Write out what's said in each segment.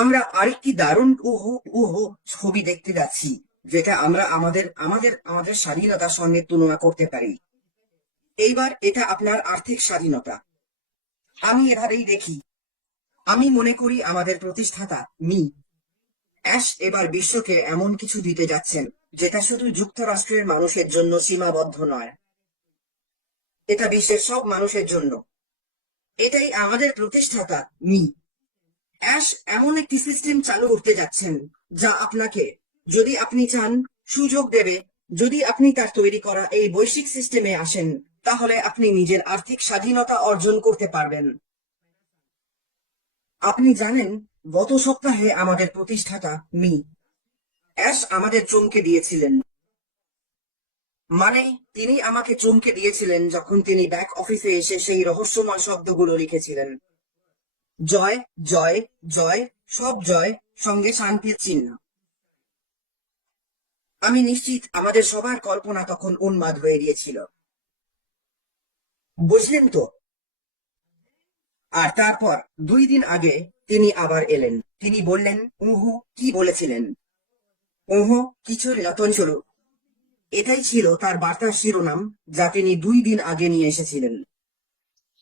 আমরা আরেকটি দারুণ উহো উহো ছবি দেখতে যাচ্ছি, যেটা আমরা আমাদের আমাদের আমাদের স্বাধীনতার সঙ্গে তুলনা করতে পারি। এইবার এটা আপনার আর্থিক স্বাধীনতা। আমি এভাবেই দেখি। আমি মনে করি আমাদের প্রতিষ্ঠাতা অ্যাশ এবার বিশ্বকে এমন কিছু দিতে যাচ্ছেন, যেটা শুধু যুক্তরাষ্ট্রের মানুষের জন্য সীমাবদ্ধ নয়, এটা বিশ্বের সব মানুষের জন্য। এটাই আমাদের প্রতিষ্ঠাতা অ্যাশ এমন একটি সিস্টেম চালু করতে যাচ্ছেন, যা আপনাকে, যদি আপনি চান, সুযোগ দেবে। যদি আপনি তার তৈরি করা এই বৈশ্বিক সিস্টেমে আসেন, তাহলে আপনি নিজের আর্থিক স্বাধীনতা অর্জন করতে পারবেন। আপনি জানেন, গত সপ্তাহে আমাদের প্রতিষ্ঠাতা অ্যাশ আমাদের চমকে দিয়েছিলেন। মানে, তিনি আমাকে চমকে দিয়েছিলেন যখন তিনি ব্যাক অফিসে এসে সেই রহস্যময় শব্দগুলো লিখেছিলেন। জয়, জয়, জয়, সব জয়, সঙ্গে শান্তির চিহ্ন। আমি নিশ্চিত আমাদের সবার কল্পনা তখন উন্মাদ হয়ে গিয়েছিল। বুঝলেন তো? আর তারপর 2 দিন আগে তিনি আবার এলেন। তিনি বললেন, উহু, কি বলেছিলেন? উহু, কিছু রতন শুরু। এটাই ছিল তার বার্তার শিরোনাম, যা তিনি 2 দিন আগে নিয়ে এসেছিলেন।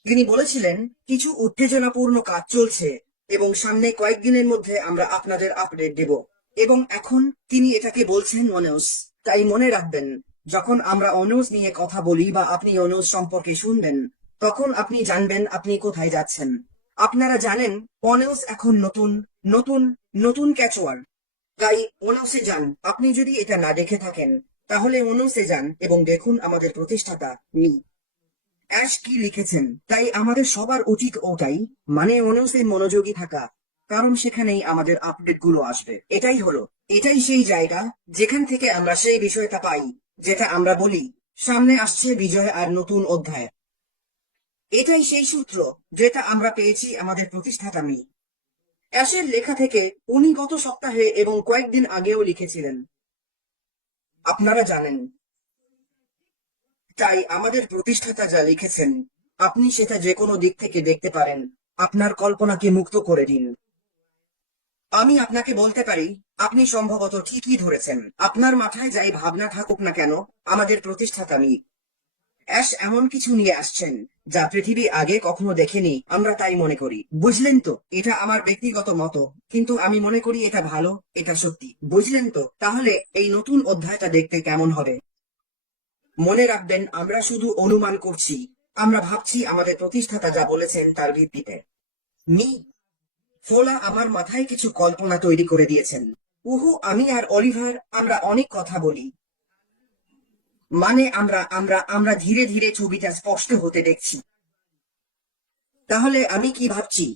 তিনি বলেছিলেন, কিছু উত্তেজনাপূর্ণ কাজ চলছে এবং সামনে কয়েকদিনের মধ্যে আমরা আপনাদের আপডেট দেব। এবং এখন তিনি এটাকে বলছেন অনিউজ। তাই মনে রাখবেন, যখন আমরা অনিউজ নিয়ে কথা বলি বা আপনি অনিউজ সম্পর্কে শুনবেন, তখন আপনি জানবেন আপনি কোথায় যাচ্ছেন। আপনারা জানেন, অনিউজ এখন নতুন নতুন নতুন ক্যাচওয়ার্ড। তাই অনিউজে যান। আপনি যদি এটা না দেখে থাকেন, তাহলে অনিউজে যান এবং দেখুন আমাদের প্রতিষ্ঠাতা অ্যাশ কি লিখেছেন। তাই আমাদের সবার উচিত ওটাই, মানে অনিউজে মনোযোগী থাকা, কারণ সেখানেই আমাদের আপডেট গুলো আসবে। এটাই সেই জায়গা যেখান থেকে আমরা সেই বিষয়টা পাই, যেটা আমরা বলি, সামনে আসছে বিজয় আর নতুন অধ্যায়। এটাই সেই সূত্র যেটা আমরা পেয়েছি আমাদের প্রতিষ্ঠাতা অ্যাশের লেখা থেকে। উনি গত সপ্তাহে এবং কয়েকদিন আগেও লিখেছিলেন, আপনারা জানেন। তাই আমাদের প্রতিষ্ঠাতা যা লিখেছেন, আপনি সেটা যে কোনো দিক থেকে দেখতে পারেন। আপনার কল্পনাকে মুক্ত করে দিন। আমি আপনাকে বলতে পারি, আপনি সম্ভবত ঠিকই ধরেছেন। আপনার মাথায় যাই ভাবনা থাকুক না কেন, আমাদের প্রতিষ্ঠাতা অ্যাশ এমন কিছু নিয়ে আসছেন, যা পৃথিবী আগে কখনো দেখেনি, আমরা তাই মনে করি। বুঝলেন তো? এটা আমার ব্যক্তিগত মত, কিন্তু আমি মনে করি এটা ভালো, এটা সত্যি। বুঝলেন তো? তাহলে এই নতুন অধ্যায়টা দেখতে কেমন হবে? মনে রাখবেন, আমরা শুধু অনুমান করছি। আমরা ভাবছি আমাদের প্রতিষ্ঠাতা যা বলেছেন তার ভিত্তিতে। মি ফোলা আমার মাথায় কিছু কল্পনা তৈরি করে দিয়েছেন। উহু, আমি আর অলিভার, আমরা অনেক কথা বলি। মানে আমরা আমরা আমরা ধীরে ধীরে ছবিটা স্পষ্ট হতে দেখছি। তাহলে আমি কি ভাবছি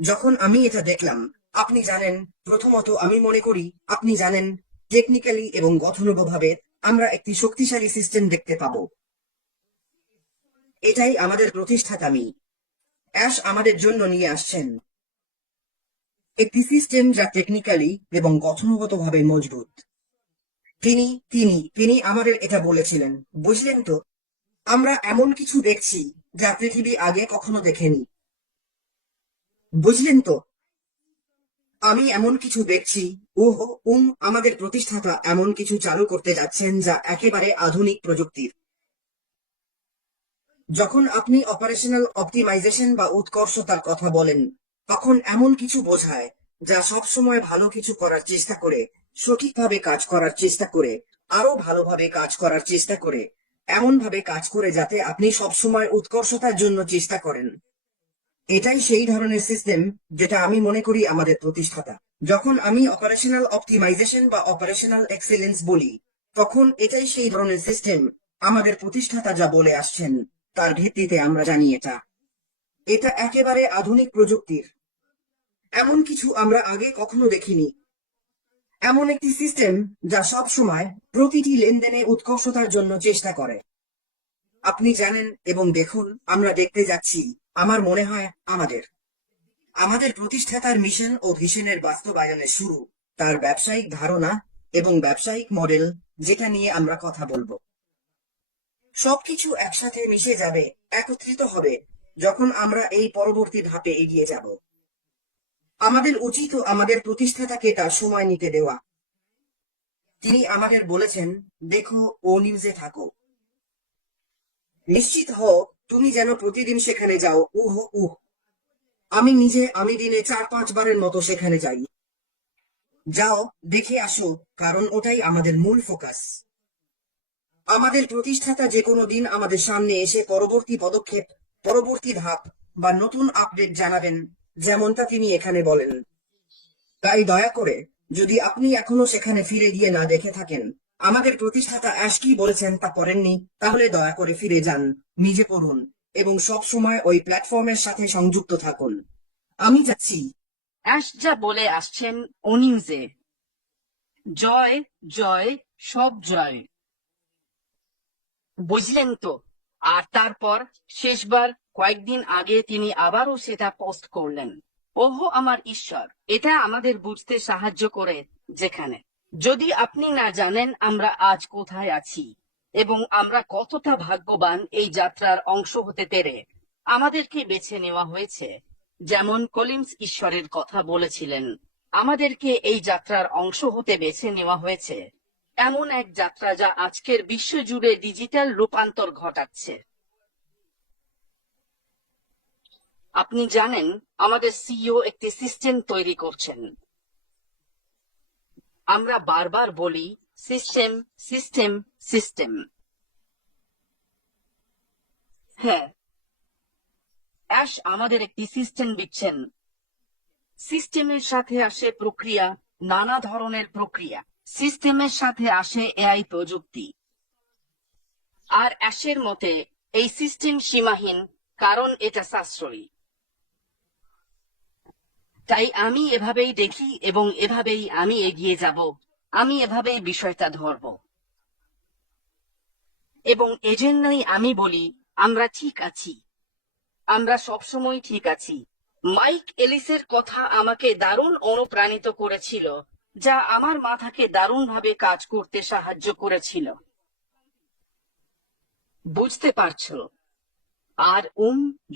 যখন আমি এটা দেখলাম? আপনি জানেন, প্রথমত আমি মনে করি, আপনি জানেন, টেকনিক্যালি এবং গঠনগতভাবে আমরা একটি শক্তিশালী সিস্টেম দেখতে পাবো। এটাই আমাদের প্রতিষ্ঠাতা অ্যাশ আমাদের জন্য নিয়ে আসছেন, একটি সিস্টেম যা টেকনিক্যালি এবং গঠনগতভাবে মজবুত। তিনি তিনি তিনি আমাদের এটা বলেছিলেন। বুঝলেন তো? আমরা এমন কিছু দেখছি যা পৃথিবী আগে কখনো দেখেনি। বুঝলেন তো? আমি এমন কিছু দেখছি। আমাদের প্রতিষ্ঠাতা এমন কিছু চালু করতে যাচ্ছেন যা একেবারে আধুনিক প্রযুক্তির। যখন আপনি অপারেশনাল অপটিমাইজেশন বা উৎকর্ষতার কথা বলেন, তখন এমন কিছু বোঝায় যা সবসময় ভালো কিছু করার চেষ্টা করে, সঠিকভাবে কাজ করার চেষ্টা করে, আরো ভালোভাবে কাজ করার চেষ্টা করে, এমন ভাবে কাজ করে যাতে আপনি সবসময় উৎকর্ষতার জন্য চেষ্টা করেন। এটাই সেই ধরনের সিস্টেম যেটা আমি মনে করি আমাদের প্রতিষ্ঠাতা। যখন আমি অপারেশনাল অপটিমাইজেশন বা অপারেশনাল এক্সেলেন্স বলি, তখন এটাই সেই ধরনের সিস্টেম আমাদের প্রতিষ্ঠাতা যা বলে আসছেন তার ভিত্তিতে আমরা জানি এটা এটা একেবারে আধুনিক প্রযুক্তির। এমন কিছু আমরা আগে কখনো দেখিনি। এমন একটি সিস্টেম যা সব সময় প্রতিটি লেনদেনে উৎকর্ষতার জন্য চেষ্টা করে। আপনি জানেন, এবং দেখুন, আমরা দেখতে যাচ্ছি, আমার মনে হয় আমাদের আমাদের প্রতিষ্ঠাতার মিশন ও ভিশনের বাস্তবায়নের শুরু, তার ব্যবসায়িক ধারণা এবং ব্যবসায়িক মডেল, যেটা নিয়ে আমরা কথা বলবো। সবকিছু একসাথে মিশে যাবে, একত্রিত হবে, যখন আমরা এই পরবর্তী ধাপে এগিয়ে যাব। আমাদের উচিত আমাদের প্রতিষ্ঠাতাকে তার সময় নিতে দেওয়া। তিনি আমাদের বলেছেন, দেখো ও নিউজে থাকো, নিশ্চিত হও তুমি যেন প্রতিদিন সেখানে যাও। আমি দিনে 4-5 বারের মতো সেখানে যাই। যাও, দেখে আসো, কারণ ওটাই আমাদের মূল ফোকাস। আমাদের প্রতিষ্ঠাতা যে কোনো দিন আমাদের সামনে এসে পরবর্তী পদক্ষেপ, পরবর্তী ধাপ বা নতুন আপডেট জানাবেন, যেমনটা তিনি এখানে বলেন। তাই দয়া করে, যদি আপনি এখনো সেখানে ফিরে গিয়ে না দেখে থাকেন, আমাদের প্রতিষ্ঠাতা অ্যাশ কি বলেছেন তা পড়েননি, তাহলে দয়া করে ফিরে যান, নিজে পড়ুন এবং সব সময় ওই প্ল্যাটফর্মের সাথে সংযুক্ত থাকুন। আমি যাচ্ছি। অ্যাশ যা বলে আসছেন ও নিউজে, জয় জয় সব জয়, বুঝলেন তো? আর তারপর শেষবার কয়েকদিন আগে তিনি আবারও সেটা পোস্ট করলেন। ওহো আমার ঈশ্বর, এটা আমাদের বুঝতে সাহায্য করে, যেখানে যদি আপনি না জানেন আমরা আজ কোথায় আছি এবং আমরা কতটা ভাগ্যবান এই যাত্রার অংশ হতে পেরে আমাদেরকে বেছে নেওয়া হয়েছে। যেমন কলিন্স ঈশ্বরের কথা বলেছিলেন, আমাদেরকে এই যাত্রার অংশ হতে বেছে নেওয়া হয়েছে, এমন এক যাত্রা যা আজকের বিশ্ব জুড়ে ডিজিটাল রূপান্তর ঘটাচ্ছে। আপনি জানেন আমাদের সিইও একটি সিস্টেম তৈরি করছেন। আমরা বারবার বলি সিস্টেম সিস্টেম সিস্টেম। হ্যাঁ, অ্যাশ আমাদের একটি সিস্টেম দিচ্ছেন। সিস্টেমের সাথে আসে প্রক্রিয়া, নানা ধরনের প্রক্রিয়া। সিস্টেমের সাথে আসে এআই প্রযুক্তি। আর অ্যাশের মতে এই সিস্টেম সীমাহীন, কারণ এটা সাশ্রয়ী। তাই আমি এভাবেই দেখি এবং এভাবেই আমি এগিয়ে যাব। আমি এভাবেই বিষয়টা ধরব এবং এজন্যই আমি বলি আমরা ঠিক আছি, আমরা সবসময় ঠিক আছি। মাইক এলিসের কথা আমাকে দারুণ অনুপ্রাণিত করেছিল, যা আমার মাথাকে দারুণভাবে কাজ করতে সাহায্য করেছিল। বুঝতে পারছো? আর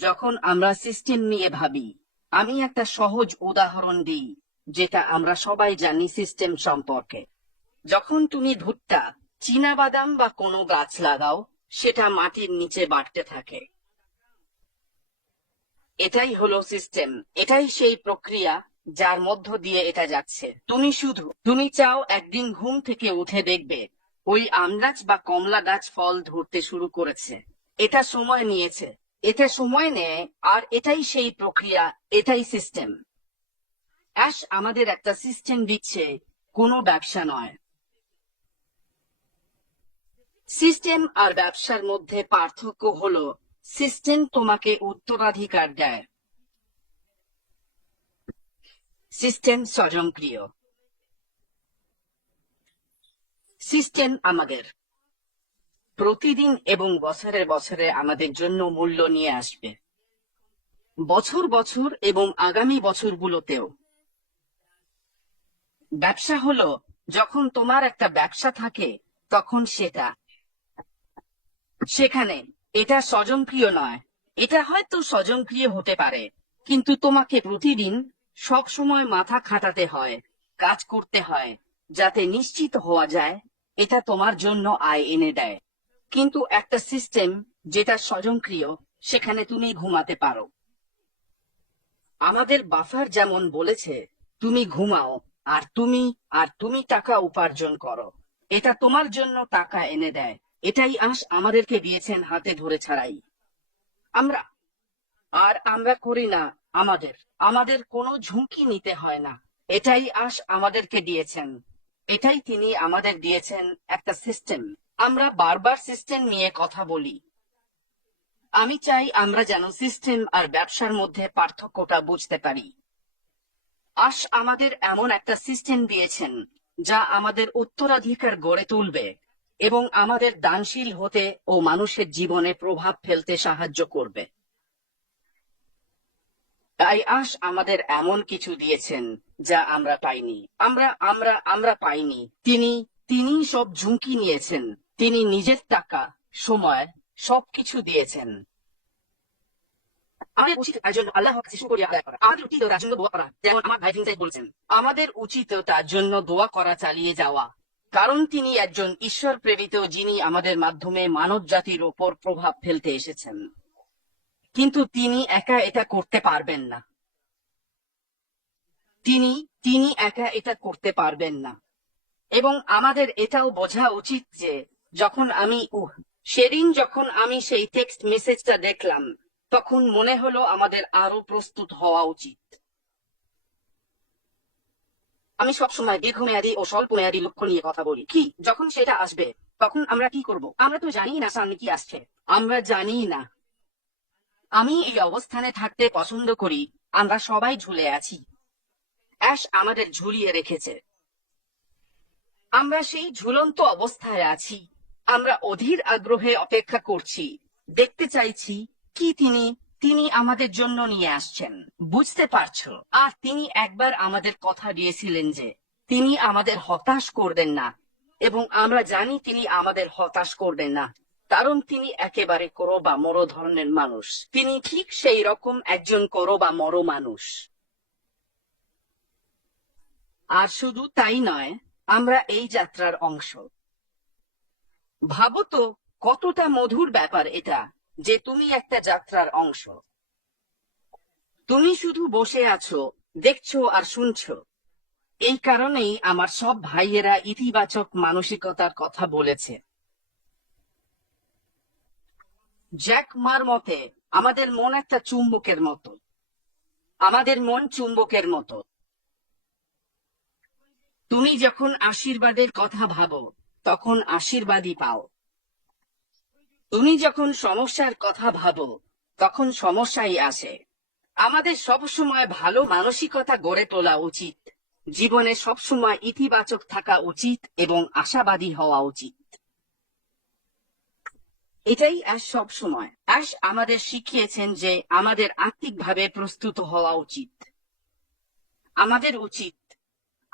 যখন আমরা সিস্টেম নিয়ে ভাবি, আমি একটা সহজ উদাহরণ দিই যেটা আমরা সবাই জানি সিস্টেম সম্পর্কে। যখন তুমি ভুট্টা, চীনাবাদাম বা কোনো গাছ লাগাও, সেটা মাটির নিচে বাড়তে থাকে। এটাই হলো সিস্টেম, এটাই সেই প্রক্রিয়া যার মধ্য দিয়ে এটা যাচ্ছে। তুমি চাও একদিন ঘুম থেকে উঠে দেখবে ওই আম গাছ বা কমলা গাছ ফল ধরতে শুরু করেছে। এটা সময় নিয়েছে, এটা সময় নেয়, আর এটাই সেই প্রক্রিয়া, এটাই সিস্টেম। অ্যাশ আমাদের একটা সিস্টেম দিচ্ছে, কোনো ব্যবসা নয়। সিস্টেম আর ব্যবসার মধ্যে পার্থক্য হলো সিস্টেম তোমাকে উত্তরাধিকার দেয়, সিস্টেম স্বয়ংক্রিয়। সিস্টেম আমাদের প্রতিদিন এবং বছরে বছরে আমাদের জন্য মূল্য নিয়ে আসবে, বছর বছর এবং আগামী বছরগুলোতেও। ব্যবসা হলো যখন তোমার একটা ব্যবসা থাকে, তখন সেখানে এটা স্বয়ংক্রিয় নয়। এটা হয়তো স্বয়ংক্রিয় হতে পারে, কিন্তু তোমাকে প্রতিদিন সব সময় মাথা খাটাতে হয়, কাজ করতে হয়, যাতে নিশ্চিত হওয়া যায় এটা তোমার জন্য আয় এনে দেয়। কিন্তু একটা সিস্টেম যেটা স্বয়ংক্রিয়, সেখানে তুমি ঘুমাতে পারো। আমাদের বাফার যেমন বলেছে, তুমি ঘুমাও আর তুমি টাকা উপার্জন করো। এটা তোমার জন্য টাকা এনে দেয়। এটাই আশ আমাদেরকে দিয়েছেন হাতে ধরে ছাড়াই। আমরা করি না। আমাদের কোনো ঝুঁকি নিতে হয় না। এটাই আশ আমাদেরকে দিয়েছেন। এটাই তিনি আমাদের দিয়েছেন, একটা সিস্টেম। আমরা বারবার সিস্টেম নিয়ে কথা বলি। আমি চাই আমরা যেন সিস্টেম আর ব্যবসার মধ্যে পার্থক্যটা বুঝতে পারি। আশ আমাদের এমন একটা সিস্টেম দিয়েছেন যা আমাদের উত্তরাধিকার গড়ে তুলবে এবং আমাদের দানশীল হতে ও মানুষের জীবনে প্রভাব ফেলতে সাহায্য করবে। তাই আশ আমাদের এমন কিছু দিয়েছেন যা আমরা পাইনি। আমরা পাইনি। তিনি সব ঝুঁকি নিয়েছেন। তিনি নিজের টাকা, সময়, সবকিছু দিয়েছেন। আমাদের উচিত তার জন্য আল্লাহর কাছে শুকরিয়া আদায় করা। আমাদের উচিত তার জন্য দোয়া করা, যেমন আমার ভাই ভিনসাই বলছেন। আমাদের উচিত তার জন্য দোয়া করা চালিয়ে যাওয়া, কারণ তিনি একজন ঈশ্বর প্রেরিত, যিনি আমাদের মাধ্যমে মানব জাতির ওপর প্রভাব ফেলতে এসেছেন। কিন্তু তিনি একা এটা করতে পারবেন না। তিনি একা এটা করতে পারবেন না। এবং আমাদের এটাও বোঝা উচিত যে সেদিন যখন আমি সেই টেক্সট মেসেজটা দেখলাম, তখন মনে হলো আমাদের আরো প্রস্তুত হওয়া উচিত। আমি সবসময় দীর্ঘমেয়াদী ও স্বল্প মেয়াদী লক্ষ্য নিয়ে কথা বলি। কি যখন সেটা আসবে তখন আমরা কি করব? আমরা তো জানি না সামনে কি আসছে, আমরা জানি না। আমি এই অবস্থানে থাকতে পছন্দ করি। আমরা সবাই ঝুলে আছি, অ্যাশ আমাদের ঝুলিয়ে রেখেছে। আমরা সেই ঝুলন্ত অবস্থায় আছি। আমরা অধীর আগ্রহে অপেক্ষা করছি, দেখতে চাইছি কি তিনি আমাদের জন্য নিয়ে আসছেন। বুঝতে পারছো? আর তিনি একবার আমাদের কথা দিয়েছিলেন যে তিনি আমাদের হতাশ করবেন না, এবং আমরা জানি তিনি আমাদের হতাশ করবেন না, কারণ তিনি একেবারে করো বা মরো ধরনের মানুষ। তিনি ঠিক সেই রকম একজন করো বা মরো মানুষ। আর শুধু তাই নয়, আমরা এই যাত্রার অংশ। ভাবো তো কতটা মধুর ব্যাপার এটা, যে তুমি একটা যাত্রার অংশ। তুমি শুধু বসে আছো, দেখছো আর শুনছো। এই কারণেই আমার সব ভাইয়েরা ইতিবাচক মানসিকতার কথা বলেছে। জ্যাক মার মতে আমাদের মন একটা চুম্বকের মতো। আমাদের মন চুম্বকের মতো। তুমি যখন আশীর্বাদের কথা ভাবো, তখন আশীর্বাদই পাও। তুমি যখন সমস্যার কথা ভাবো, তখন সমস্যাই আসে। আমাদের সবসময় ভালো মানসিকতা গড়ে তোলা উচিত। জীবনে সবসময় ইতিবাচক থাকা উচিত এবং আশাবাদী হওয়া উচিত। এটাই অ্যাশ সবসময়। অ্যাশ আমাদের শিখিয়েছেন যে আমাদের আত্মিকভাবে প্রস্তুত হওয়া উচিত।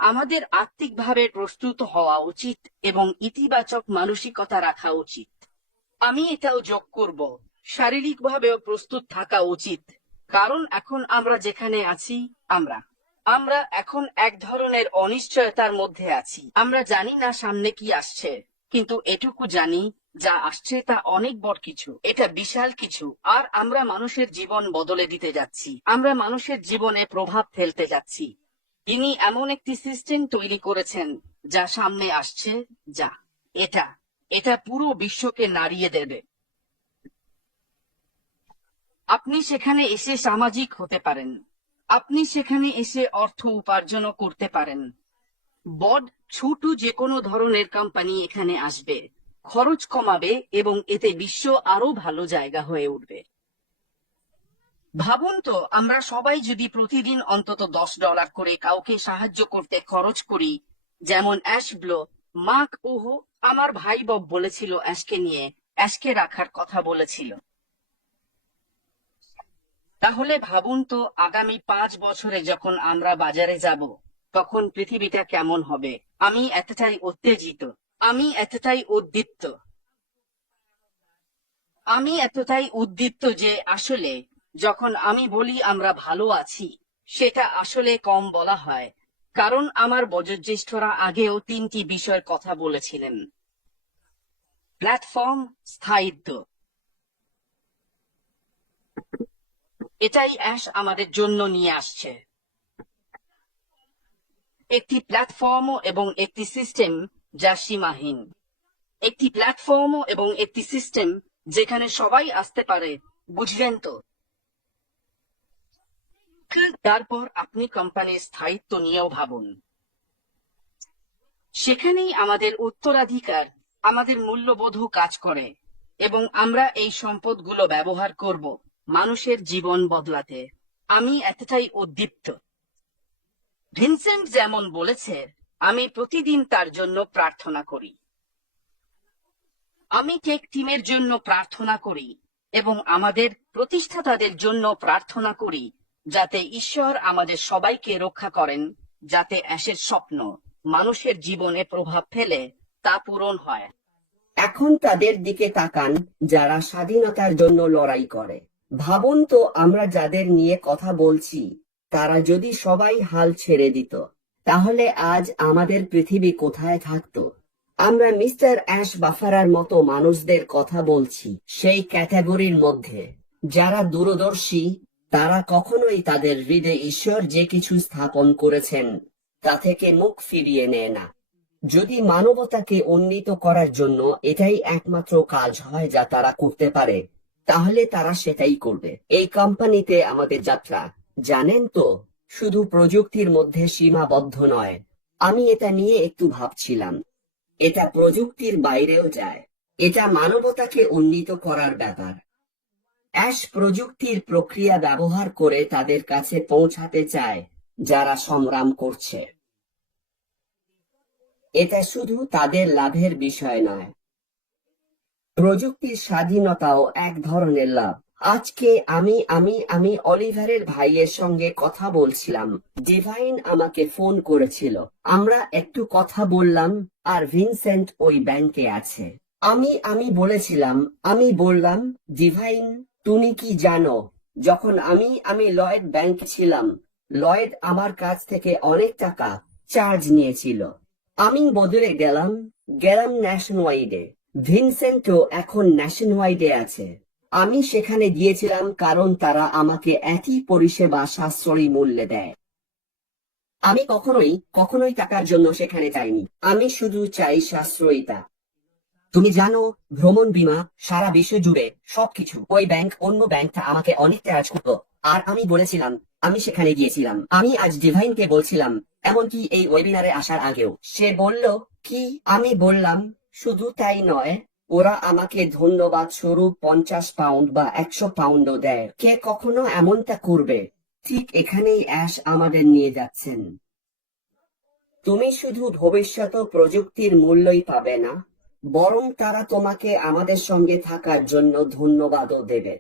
আমাদের আত্মিকভাবে প্রস্তুত হওয়া উচিত এবং ইতিবাচক মানসিকতা রাখা উচিত। আমি এটাও যোগ করব, শারীরিকভাবেও প্রস্তুত থাকা উচিত, কারণ এখন আমরা যেখানে আছি, আমরা এখন এক ধরনের অনিশ্চয়তার মধ্যে আছি। আমরা জানি না সামনে কি আসছে, কিন্তু এটুকু জানি যা আসছে তা অনেক বড় কিছু। এটা বিশাল কিছু। আর আমরা মানুষের জীবন বদলে দিতে যাচ্ছি। আমরা মানুষের জীবনে প্রভাব ফেলতে যাচ্ছি। তিনি এমন একটি সিস্টেম তৈরি করেছেন যা সামনে আসছে, যা এটা পুরো বিশ্বকে নাড়িয়ে দেবে। আপনি সেখানে এসে সামাজিক হতে পারেন। আপনি সেখানে এসে অর্থ উপার্জনও করতে পারেন। বড় ছোট যে কোনো ধরনের কোম্পানি এখানে আসবে, খরচ কমাবে এবং এতে বিশ্ব আরো ভালো জায়গা হয়ে উঠবে। ভাবুন তো, আমরা সবাই যদি প্রতিদিন অন্তত $10 করে কাউকে সাহায্য করতে খরচ করি, যেমন অ্যাশ ব্লো, মার্ক ওহো, আমার ভাই বব বলেছিল অ্যাশকে রাখার কথা বলেছিল। তাহলে ভাবুন তো, আগামী 5 বছরে যখন আমরা বাজারে যাব, তখন পৃথিবীটা কেমন হবে। আমি এতটাই উত্তেজিত, আমি এতটাই উদ্দীপ্ত যে আসলে যখন আমি বলি আমরা ভালো আছি, সেটা আসলে কম বলা হয়, কারণ আমার বয়োজ্যেষ্ঠরা আগেও 3টি বিষয়ের কথা বলেছিলেন। প্ল্যাটফর্ম, স্থায়িত্ব। এটাই অ্যাশ আমাদের জন্য নিয়ে আসছে। একটি প্ল্যাটফর্ম এবং একটি সিস্টেম যা সীমাহীন। একটি প্ল্যাটফর্ম এবং একটি সিস্টেম যেখানে সবাই আসতে পারে, বুঝলেন তো? তারপর আপনি কোম্পানির স্থায়িত্ব নিয়েও ভাবুন। সেখানেই আমাদের উত্তরাধিকার, আমাদের মূল্যবোধও কাজ করে, এবং আমরা এই সম্পদগুলো ব্যবহার করব মানুষের জীবন বদলাতে। আমি এতটাই উদ্দীপ্ত। ভিনসেন্ট যেমন বলেছে, আমি প্রতিদিন তার জন্য প্রার্থনা করি। আমি টেক টিমের জন্য প্রার্থনা করি এবং আমাদের প্রতিষ্ঠাতাদের জন্য প্রার্থনা করি, যাতে ঈশ্বর আমাদের সবাইকে রক্ষা করেন, যাতে অ্যাশের স্বপ্ন মানুষের জীবনে প্রভাব ফেলে তা পূরণ হয়। এখন তাদের দিকে তাকান যারা স্বাধীনতার জন্য লড়াই করে। ভাবুন তো, আমরা যাদের নিয়ে কথা বলছি তারা যদি সবাই হাল ছেড়ে দিত, তাহলে আজ আমাদের পৃথিবী কোথায় থাকতো? আমরা মিস্টার অ্যাশ বাফারার মতো মানুষদের কথা বলছি, সেই ক্যাটাগরির মধ্যে যারা দূরদর্শী। তারা কখনোই তাদের হৃদয়ে ঈশ্বর যে কিছু স্থাপন করেছেন তা থেকে মুখ ফিরিয়ে নেয় না। যদি মানবতাকে উন্নীত করার জন্য এটাই একমাত্র কাজ হয় যা তারা করতে পারে, তাহলে তারা সেটাই করবে। এই কোম্পানিতে আমাদের যাত্রা, জানেন তো, শুধু প্রযুক্তির মধ্যে সীমাবদ্ধ নয়। আমি এটা নিয়ে একটু ভাবছিলাম, এটা প্রযুক্তির বাইরেও যায়। এটা মানবতাকে উন্নীত করার ব্যাপার। অ্যাশ প্রযুক্তির প্রক্রিয়া ব্যবহার করে তাদের কাছে পৌঁছাতে চায় যারা সংগ্রাম করছে। এটা শুধু তাদের লাভের বিষয় নয়, প্রযুক্তির স্বাধীনতাও এক ধরনের লাভ। আজকে আমি অলিভারের ভাইয়ের সঙ্গে কথা বলছিলাম। ডিভাইন আমাকে ফোন করেছিল। আমরা একটু কথা বললাম, আর ভিনসেন্ট ওই ব্যাংকে আছে। আমি বললাম, ডিভাইন, তুমি কি জানো, যখন আমি লয়েড ব্যাংকে ছিলাম, লয়েড আমার কাছ থেকে অনেক টাকা চার্জ নিয়েছিল। আমি বদলে গেলাম ন্যাশনওয়াইডে। ভিনসেন্টও এখন ন্যাশনওয়াইডে আছে। আমি সেখানে গিয়েছিলাম কারণ তারা আমাকে একই পরিষেবা সাশ্রয়ী মূল্যে দেয়। আমি কখনোই টাকার জন্য সেখানে যাইনি। আমি শুধু চাই সাশ্রয়িতা। তুমি জানো, ভ্রমণ বীমা সারা বিশ্ব জুড়ে সবকিছু। ওই ব্যাংক অন্য ব্যাংকটা আমাকে অনেক চার্জ করতো, আর আমি বলেছিলাম আমি সেখানে গিয়েছিলাম। আমি আজ ডিভাইনকে বলছিলাম, এমনকি এই ওয়েবিনারে আসার আগেও। সে বলল কি? আমি বললাম, শুধু তাই নয়, ওরা আমাকে ধন্যবাদ স্বরূপ 50 পাউন্ড বা 100 পাউন্ডও দেয়। কে কখনো এমনটা করবে? ঠিক এখানেই অ্যাশ আমাদের নিয়ে যাচ্ছেন। তুমি শুধু ভবিষ্যৎ প্রযুক্তির মূল্যই পাবে না, বরং তারা তোমাকে আমাদের সঙ্গে থাকার জন্য ধন্যবাদও দেবে।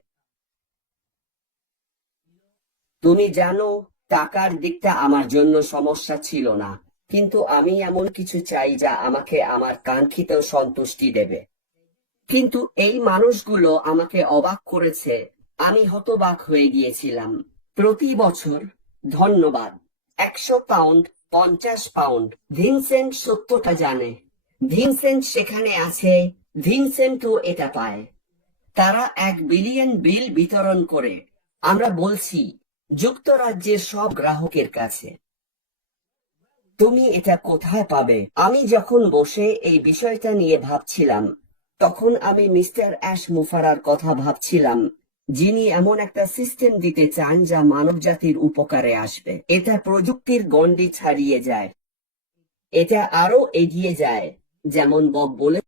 তুমি জানো, টাকার দিকটা আমার জন্য সমস্যা ছিল না, কিন্তু আমি এমন কিছু চাই যা আমাকে আমার কাঙ্ক্ষিত সন্তুষ্টি দেবে। কিন্তু এই মানুষগুলো আমাকে অবাক করেছে। আমি হতবাক হয়ে গিয়েছিলাম। প্রতি বছর, ধন্যবাদ, 100 পাউন্ড, 50 পাউন্ড। ভিনসেন্ট সত্যটা জানে। ভিনসেন্ট সেখানে আছে, ভিনসেন্টও এটা পায়। তারা 1 বিলিয়ন বিল বিতরণ করে। আমরা বলছি, যুক্তরাজ্যের সব গ্রাহকের কাছে। তুমি এটা কোথায় পাবে? আমি যখন বসে এই বিষয়টা নিয়ে ভাবছিলাম, তখন আমি মিস্টার অ্যাশ মুফারার কথা ভাবছিলাম, যিনি এমন একটা সিস্টেম দিতে চান যা মানবজাতির উপকারে আসবে। এটা প্রযুক্তির গণ্ডি ছাড়িয়ে যায়। এটা আরো এগিয়ে যায়, যেমন বব বলে